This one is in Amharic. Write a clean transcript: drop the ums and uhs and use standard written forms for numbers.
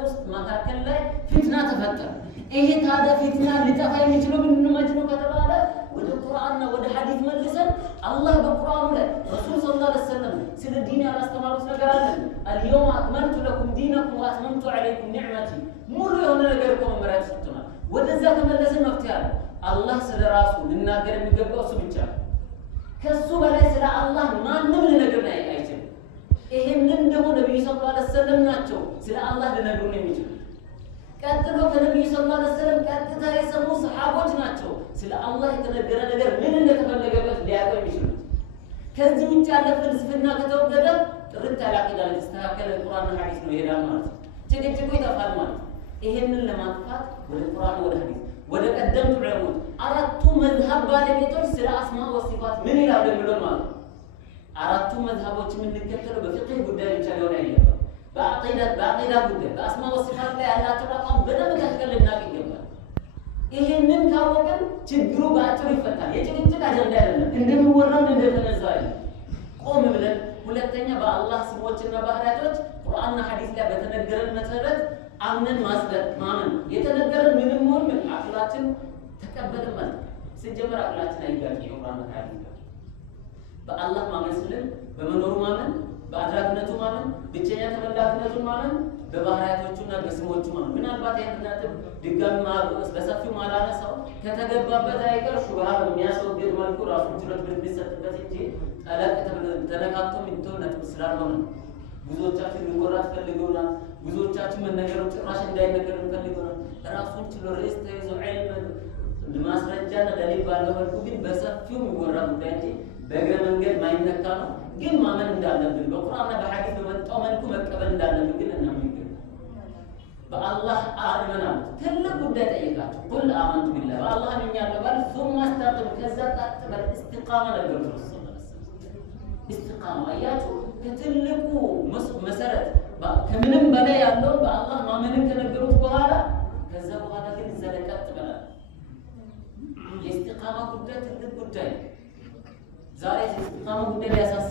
ውስጥ መካከል ላይ ፊትና ተፈጠረ። ይሄ ታዲያ ፊትና ሊጠፋ የሚችለው ምንድነው ማለት ከተባለ ወደ ቁርአንና ወደ ሐዲስ መልሰን አላህ በቁርአኑ ላይ ረሱል ሰለላሁ ዐለይሂ ወሰለም ስለ ዲን ያስተማሩት ነገር አለ። اليوم اكملت لكم دينكم واتممت عليكم نعمتي ሙሉ የሆነ ነገር እኮ መመሪያ ተሰጥቷል። ወደዛ ከመለስን መፍትሄ አለ። አላህ ስለራሱ ልናገር የሚገባው እሱ ብቻ ነው። ከሱ በላይ ስለ አላህ ማንም ሊነግረን አይችልም። ይሄንን ደግሞ ነብዩ ሰለላሁ ዐለይሂ ወሰለም ናቸው ስለ አላህ ሊነግሩን የሚችሉት። ቀጥሎ ከነብዩ ሰለላሁ ዐለይሂ ወሰለም ቀጥታ የሰሙ ሰሃቦች ናቸው ስለ አላህ የተነገረ ነገር ምን እንደተፈለገበት ሊያውቁ የሚችሉት። ከዚህ ውጭ ያለ ፍልስፍና ከተወገደ ጥርት ያለ አቂዳ ለተስተካከለ ቁርአንና ሐዲስ ነው ይሄዳል ማለት ነው። ጭቅጭቁ ይጠፋል ማለት ነው። ይሄንን ለማጥፋት ወደ ቁርአን ወደ ሐዲስ ወደ ቀደምት ዑለሞች አራቱ መዝሀብ ባለቤቶች ስለ አስማ ወሲፋት ምን ይላሉ የሚለው ማለት ነው። አራቱ መዝሀቦች የምንከተለው በፍቅህ ጉዳይ ብቻ ሊሆን አይገባም። በአቂዳ ጉዳይ በአስማ ወሲፋት ላይ ያላቸው አቋም በደንብ ተከተል ልናውቅ ይገባል። ይሄንን ካወቅን ችግሩ በአጭሩ ይፈታል። የጭቅጭቅ አጀንዳ አይደለም፣ እንደሚወራው እንደተነዛ አይደለም። ቆም ብለን ሁለተኛ በአላህ ስሞችና ባህሪያቶች ቁርአንና ሐዲስ ላይ በተነገረን መሰረት አምነን ማጽደቅ ማመን የተነገረን ምንም ሆነ ምን አቅላችን ተቀበልን ማለት ሲጀመር አቅላችን አይጋጭ ቁርአንና ሐዲስ በአላህ ማመን ስልን በመኖሩ ማመን በአድራጊነቱ ማመን ብቸኛ ተመላክነቱ ማመን በባህሪያቶቹና በስሞቹ ማመን ምናልባት ያንተናጥብ ድጋሚ ማርቆስ በሰፊው ማላነሳው ከተገባበት አይቀር ሹብሃ በሚያስወግድ መልኩ ራሱ ትረት ቢሰጥበት እንጂ ጠለቅ ተነካክቶ ምንተው ነጥብ ስላልሆነ ብዙዎቻችን ሊወራት ፈልገውና ብዙዎቻችን መነገሩ ጭራሽ እንዳይነገር ፈልገውና ራሱን ችሎ ርዕስ ተይዞ ዒልም ማስረጃና ደሊል ባለው መልኩ ግን በሰፊው የሚወራ ጉዳይ እንጂ በእግረ መንገድ ማይነካ ነው። ግን ማመን እንዳለብን በቁርአንና በሐዲስ በመጣው መልኩ መቀበል እንዳለብን ግን እናምን ይገባል። በአላህ አመና ትልቅ ጉዳይ ጠይቃችሁ ቁል አመንቱ ቢላህ በአላህ አምኛለሁ ባል ثم استقم ከዛ ተቀበል استقامه ነገር ተወሰነ استقامه አያችሁ ከትልቁ መሰረት ከምንም በላይ ያለው በአላህ ማመንን ከነገሩት በኋላ ከዛ በኋላ ግን ዘለቀጥ ብለናል። የእስቲቃማ ጉዳይ ትልቅ ጉዳይ ዛሬ የእስቲቃማ ጉዳይ ያሳስብ